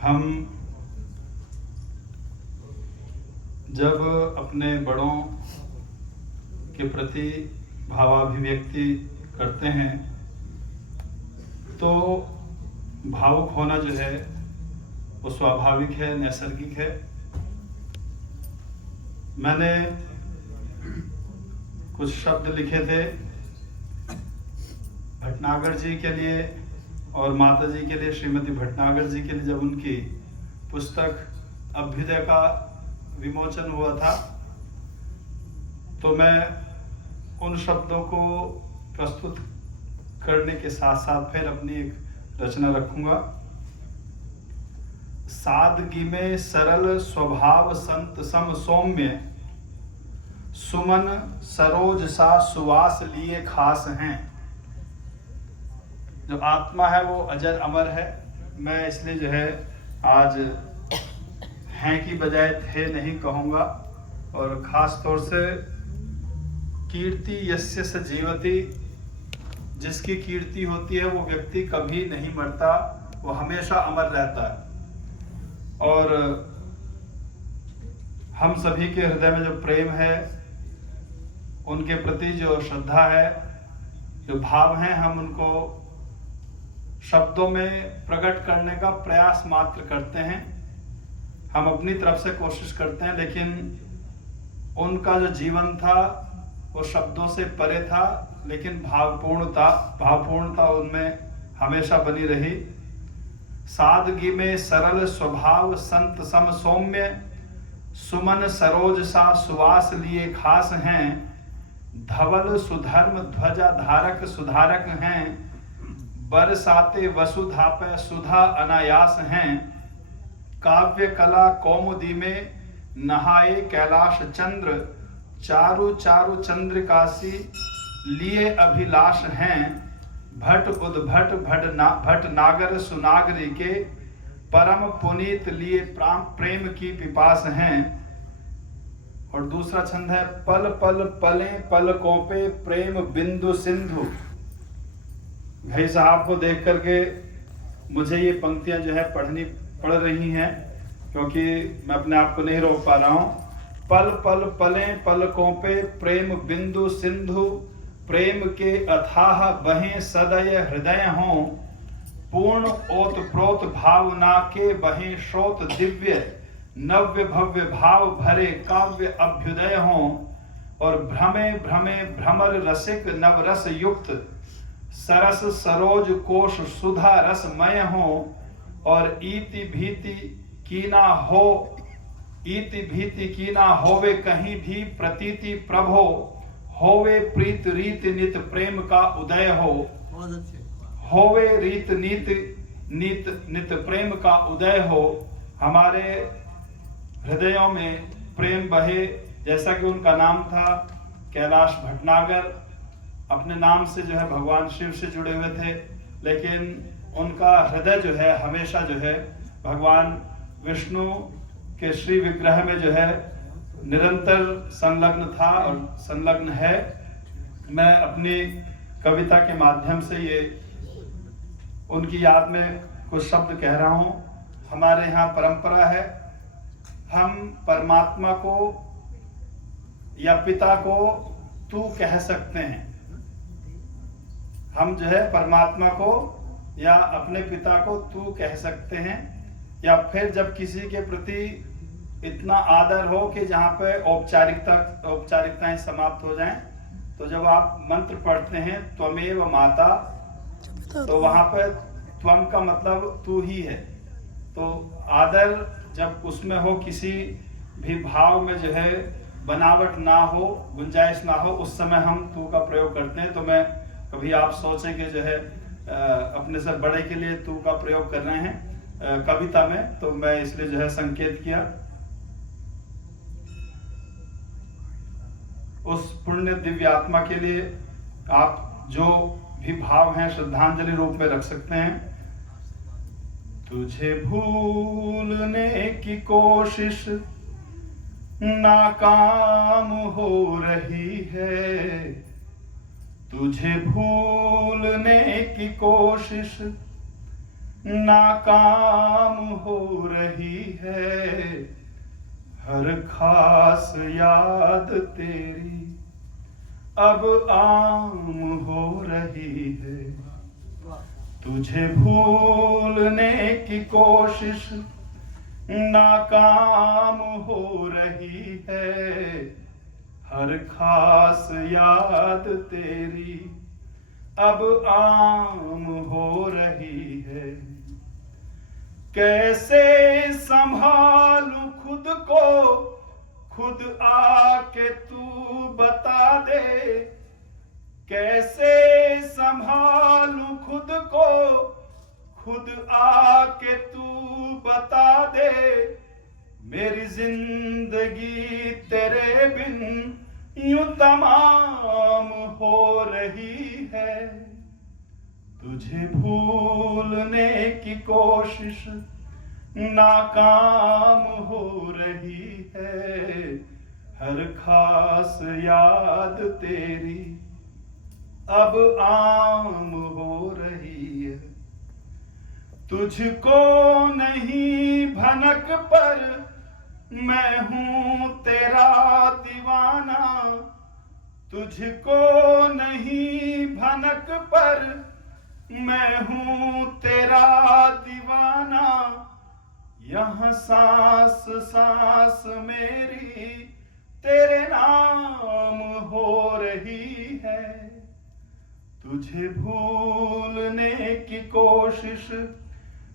हम जब अपने बड़ों के प्रति भावाभिव्यक्ति करते हैं तो भावुक होना जो है वो स्वाभाविक है, नैसर्गिक है। मैंने कुछ शब्द लिखे थे भटनागर जी के लिए और माता जी के लिए। श्रीमती भटनागर जी के लिए जब उनकी पुस्तक अभ्युदय का विमोचन हुआ था तो मैं उन शब्दों को प्रस्तुत करने के साथ साथ फिर अपनी एक रचना रखूंगा। सादगी में सरल स्वभाव संत सम सौम्य, सुमन सरोज सा सुवास लिए खास हैं। जो आत्मा है वो अजर अमर है। मैं इसलिए जो है आज हैं की बजाय थे नहीं कहूँगा। और ख़ास तौर से कीर्ति यस्य स जीवति, जिसकी कीर्ति होती है वो व्यक्ति कभी नहीं मरता, वो हमेशा अमर रहता है। और हम सभी के हृदय में जो प्रेम है, उनके प्रति जो श्रद्धा है, जो भाव हैं, हम उनको शब्दों में प्रकट करने का प्रयास मात्र करते हैं। हम अपनी तरफ से कोशिश करते हैं, लेकिन उनका जो जीवन था वो शब्दों से परे था, लेकिन भावपूर्णता उनमें हमेशा बनी रही। सादगी में सरल स्वभाव संत सम सौम्य, सुमन सरोज सा सुवास लिए खास हैं। धवल सुधर्म ध्वजा धारक सुधारक हैं, बरसाते वसुधा पे सुधा अनायास हैं। काव्य कला कौमुदी में नहाए कैलाश चंद्र, चारु चारु चंद्रिकासी लिए अभिलाष हैं। भट उद्भट भट नागर सुनागरी के, परम पुनीत लिए प्रेम की पिपास हैं। और दूसरा छंद है पल पल पले पलकों पे प्रेम बिंदु सिंधु। भाई साहब को देख करके मुझे ये पंक्तियां जो है पढ़ रही हैं, क्योंकि मैं अपने आप को नहीं रोक पा रहा हूँ। पल पल पले पलकों पे प्रेम बिंदु सिंधु, प्रेम के अथाह बहें सदय हृदय हों। पूर्ण ओत प्रोत भावना के बहें श्रोत दिव्य, नव्य भव्य भाव भरे काव्य अभ्युदय हों। और भ्रमे भ्रमे भ्रमर रसिक नवरस युक्त, सरस सरोज कोश सुधा रसमय हो। और इति भीति की ना होवे कहीं भी प्रतीति प्रभो, होवे प्रीत रीत नित प्रेम का उदय हो। होवे रीत नित प्रेम का उदय हो। हमारे हृदयों में प्रेम बहे, जैसा कि उनका नाम था कैलाश भटनागर। अपने नाम से जो है भगवान शिव से जुड़े हुए थे, लेकिन उनका हृदय जो है हमेशा जो है भगवान विष्णु के श्री विग्रह में जो है निरंतर संलग्न था और संलग्न है। मैं अपनी कविता के माध्यम से ये उनकी याद में कुछ शब्द कह रहा हूँ। हमारे यहाँ परंपरा है, हम परमात्मा को या पिता को तू कह सकते हैं। हम जो है परमात्मा को या अपने पिता को तू कह सकते हैं, या फिर जब किसी के प्रति इतना आदर हो कि जहाँ पे औपचारिकताएं समाप्त हो जाएं, तो जब आप मंत्र पढ़ते हैं त्वमेव माता, तो वहाँ पे त्वम का मतलब तू ही है। तो आदर जब उसमें हो, किसी भी भाव में जो है बनावट ना हो, गुंजाइश ना हो, उस समय हम तू का प्रयोग करते हैं। तो मैं कभी आप सोचें कि जो है अपने से बड़े के लिए तू का प्रयोग कर रहे हैं कविता में, तो मैं इसलिए जो है संकेत किया। उस पुण्य दिव्य आत्मा के लिए आप जो भी भाव हैं श्रद्धांजलि रूप में रख सकते हैं। तुझे भूलने की कोशिश नाकाम हो रही है, तुझे भूलने की कोशिश नाकाम हो रही है हर खास याद तेरी अब आम हो रही है। तुझे भूलने की कोशिश नाकाम हो रही है हर खास याद तेरी अब आम हो रही है। कैसे संभालूं खुद को खुद आके तू बता दे। कैसे संभालूं खुद को खुद आके तू बता दे। मेरी जिंदगी तेरे बिन यूं तमाम हो रही है। तुझे भूलने की कोशिश नाकाम हो रही है हर खास याद तेरी अब आम हो रही है। तुझको नहीं भनक पर मैं हूं तेरा दीवाना। तुझको नहीं भनक पर मैं हूं तेरा दीवाना। यहाँ सांस सांस मेरी तेरे नाम हो रही है। तुझे भूलने की कोशिश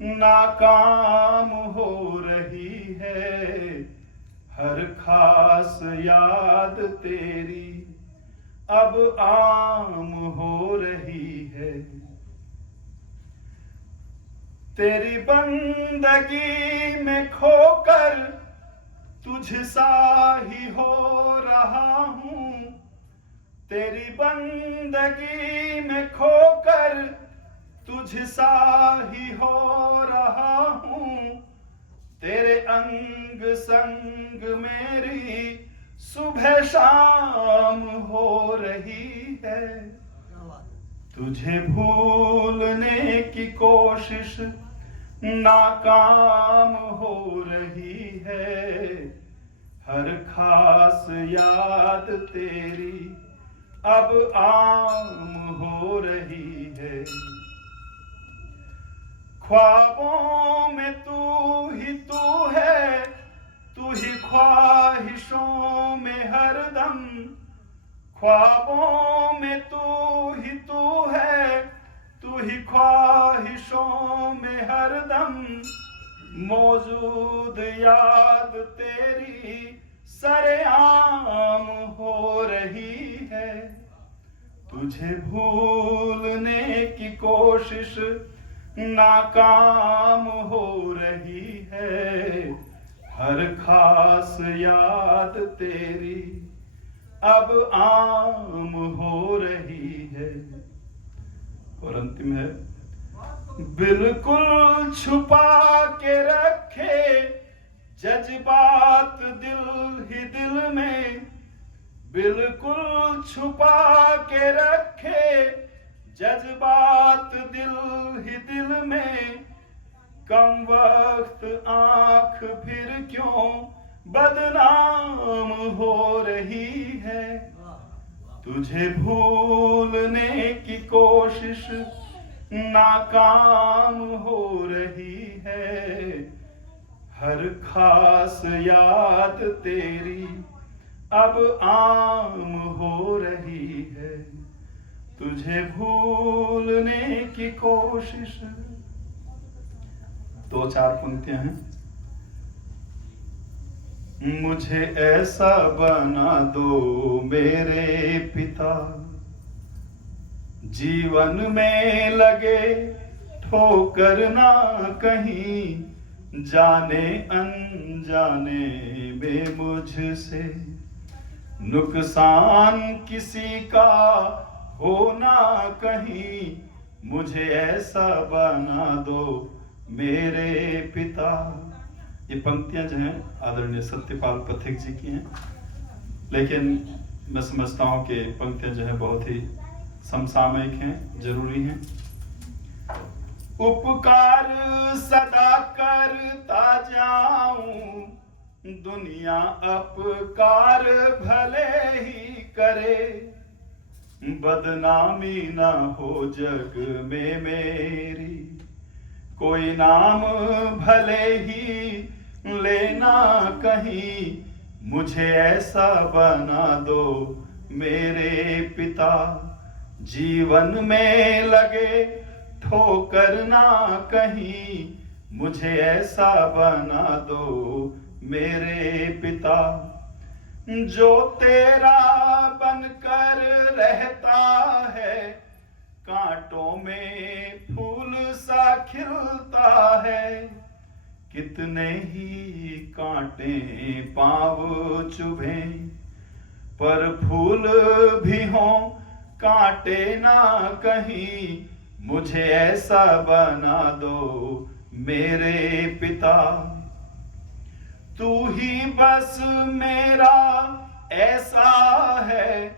नाकाम हो रही है हर खास याद तेरी अब आम हो रही है। तेरी बंदगी में खोकर तुझ सा ही हो रहा हूं। तेरी बंदगी में खोकर तुझ सा ही हो रहा हूं। तेरे अंग संग मेरी सुबह शाम हो रही है। तुझे भूलने की कोशिश नाकाम हो रही है हर खास याद तेरी अब आम हो रही है। ख्वाबों में तू है तू ही ख्वाहिशों में हरदम। ख्वाबों में तू है तू ही ख्वाहिशों में हरदम। मौजूद याद तेरी सरेआम हो रही है। तुझे भूलने की कोशिश नाकाम हो रही है हर खास याद तेरी अब आम हो रही है। और अंतिम है, बिल्कुल छुपा के रखे जज्बात दिल ही दिल में। बिल्कुल छुपा के रखे जज्बात दिल ही दिल में। कम वक्त आंख फिर क्यों बदनाम हो रही है। तुझे भूलने की कोशिश नाकाम हो रही है हर खास याद तेरी अब आम हो रही है। तुझे भूलने की कोशिश। 2-4 पंक्तियां हैं। मुझे ऐसा बना दो मेरे पिता जीवन में लगे ठोकर ना कहीं। जाने अनजाने में मुझसे नुकसान किसी का होना कहीं। मुझे ऐसा बना दो मेरे पिता। ये पंक्तियां जो हैं आदरणीय सत्यपाल पथिक जी की हैं, लेकिन मैं समझता हूँ कि पंक्तियां जो है बहुत ही समसामयिक हैं, जरूरी हैं। उपकार सदा करता जाऊं, दुनिया अपकार भले ही करे, बदनामी ना हो जग में मेरी, कोई नाम भले ही लेना कहीं, मुझे ऐसा बना दो मेरे पिता, जीवन में लगे ठोकर ना कहीं, मुझे ऐसा बना दो मेरे पिता, जो तेरा बनकर रहता है, कांटों में फूल सा खिलता है, कितने ही कांटे पाँव चुभे, पर फूल भी हों कांटे ना कहीं, मुझे ऐसा बना दो मेरे पिता, तू ही बस मेरा ऐसा है,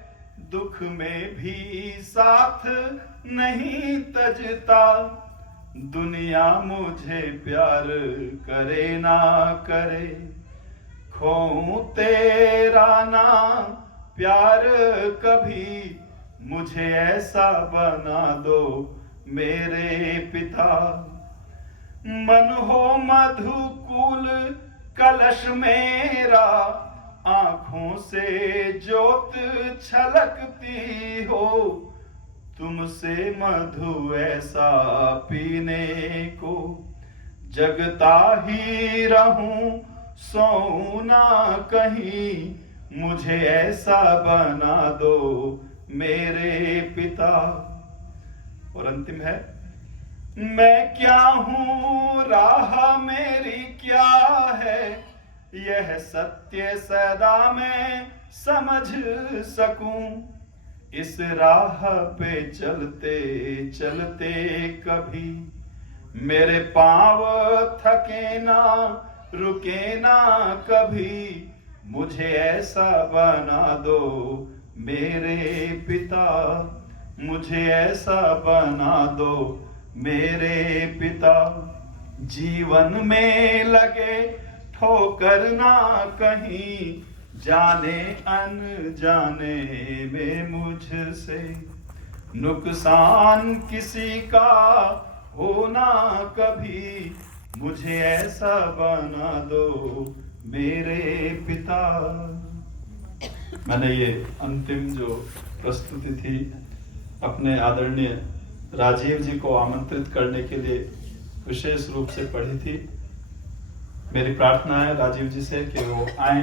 दुख में भी साथ नहीं तजता, दुनिया मुझे प्यार करे ना करे, खोऊं तेरा ना प्यार कभी, मुझे ऐसा बना दो मेरे पिता, मन हो मधुकुल कलश मेरा, आंखों से ज्योत छलकती हो, तुमसे मधु ऐसा पीने को, जगता ही रहूं सोऊं ना कहीं, मुझे ऐसा बना दो मेरे पिता। और अंतिम है, मैं क्या हूं राह मेरी क्या है, यह सत्य सदा मैं समझ सकूं, इस राह पे चलते चलते कभी मेरे पांव थके ना रुके ना कभी, मुझे ऐसा बना दो मेरे पिता, मुझे ऐसा बना दो मेरे पिता, जीवन में लगे ठोकर ना कहीं, जाने अनजाने में मुझसे नुकसान किसी का होना कभी, मुझे ऐसा बना दो मेरे पिता। मैंने ये अंतिम जो प्रस्तुति थी अपने आदरणीय राजीव जी को आमंत्रित करने के लिए विशेष रूप से पढ़ी थी। मेरी प्रार्थना है राजीव जी से कि वो आएं